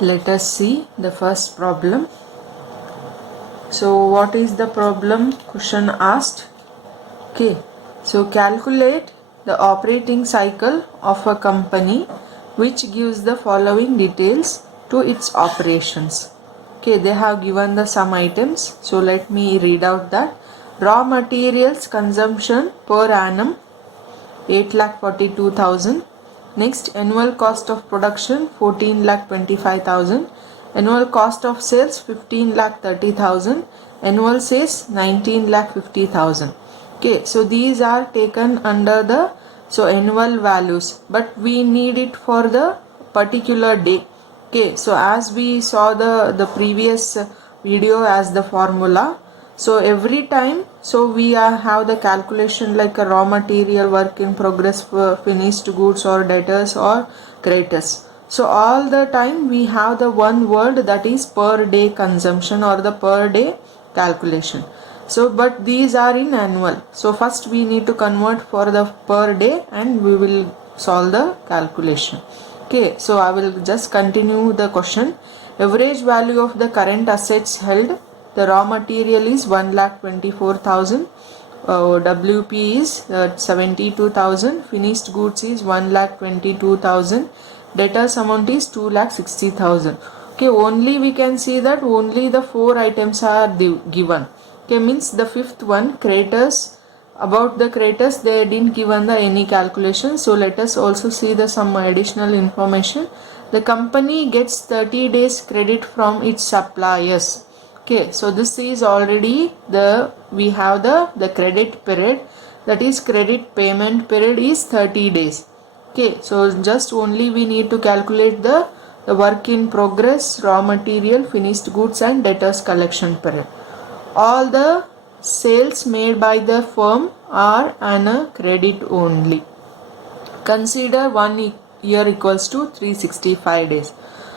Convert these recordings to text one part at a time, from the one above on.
Let us see the first problem. So what is the problem question asked? Okay, so calculate the operating cycle of a company which gives the following details to its operations. Okay, they have given the some items. So let me read out that. Raw materials consumption per annum 8,42,000. Next, annual cost of production 14,25,000. Annual cost of sales 15,30,000. Annual sales 19,50,000. Okay, so these are taken under the annual values, but we need it for the particular day. Okay, so as we saw the previous video as the formula, so every time we have the calculation like a raw material, work in progress, finished goods or debtors or creditors. So all the time we have the one word that is per day consumption or the per day calculation. So but these are in annual. So first we need to convert for the per day and we will solve the calculation. Okay, so I will just continue the question. Average value of the current assets held. The raw material is 1,24,000. WP is 72,000. Finished goods is 1,22,000. Debtors amount is 2,60,000. Okay, only we can see that only the 4 items are given. Okay, means the fifth one, creditors. About the creditors they didn't given the any calculation. So let us also see the some additional information. The company gets 30 days credit from its suppliers. Okay, so this is already we have the credit period, that is credit payment period is 30 days. Okay, so just only we need to calculate the work in progress, raw material, finished goods and debtors collection period. All the sales made by the firm are on a credit only. Consider 1 year equals to 365 days.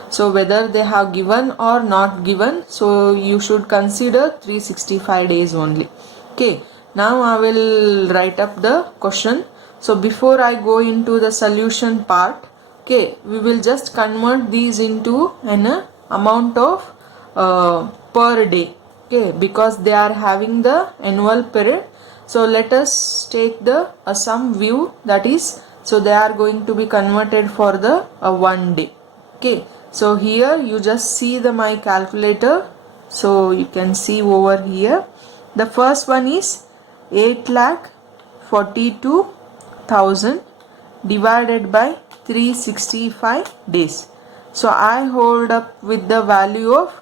So whether they have given or not given, so you should consider 365 days only. Okay, now I will write up the question. So before I go into the solution part, okay, we will just convert these into an amount of per day. Okay, because they are having the annual period. So let us take the sum view, that is, so they are going to be converted for the 1 day. Okay, so here you just see my calculator. So you can see over here. The first one is 8,42,000 divided by 365 days. So I hold up with the value of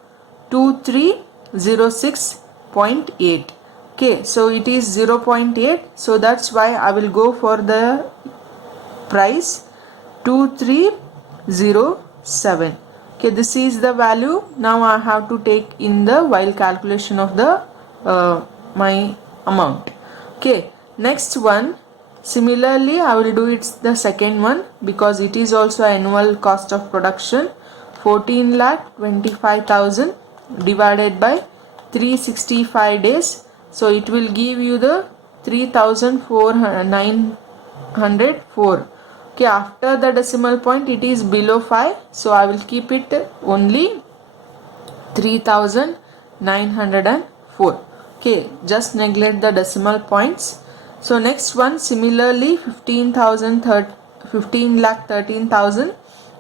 2306.8. Okay, so it is 0.8. So that's why I will go for the price 2307. Okay, this is the value. Now I have to take in the while calculation of the my amount. Okay, next one, similarly I will do it the second one because it is also annual cost of production 14,25,000 divided by 365 days. So it will give you the 3,904. Okay, after the decimal point it is below 5, so I will keep it only 3,904. Okay, just neglect the decimal points. So next one, similarly 15,13,000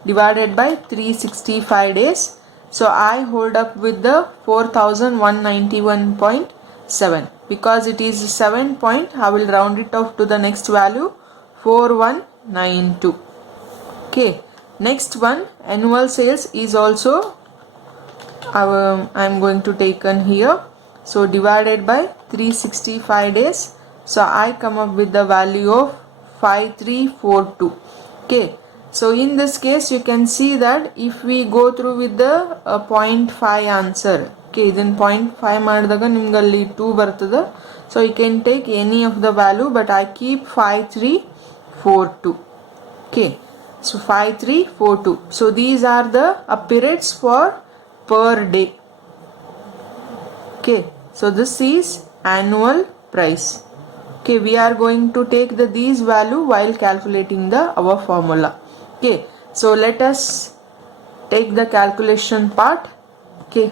divided by 365 days. So I hold up with the 4,191.7 because it is 7 point. I will round it off to the next value 4192. Okay, next one, annual sales is also I am going to take on here. So divided by 365 days. So I come up with the value of 5342. Okay, so in this case you can see that if we go through with the 0.5 answer, okay, then 0.5 ಮಾಡಿದಾಗ ನಿಮಗೆ ಅಲ್ಲಿ 2 ಬರ್ತದೆ. So you can take any of the value, but I keep 5342. Okay, so 5342. So these are the periods for per day. Okay, so this is annual price. Okay, we are going to take these value while calculating our formula. Okay, so let us take the calculation part. Okay.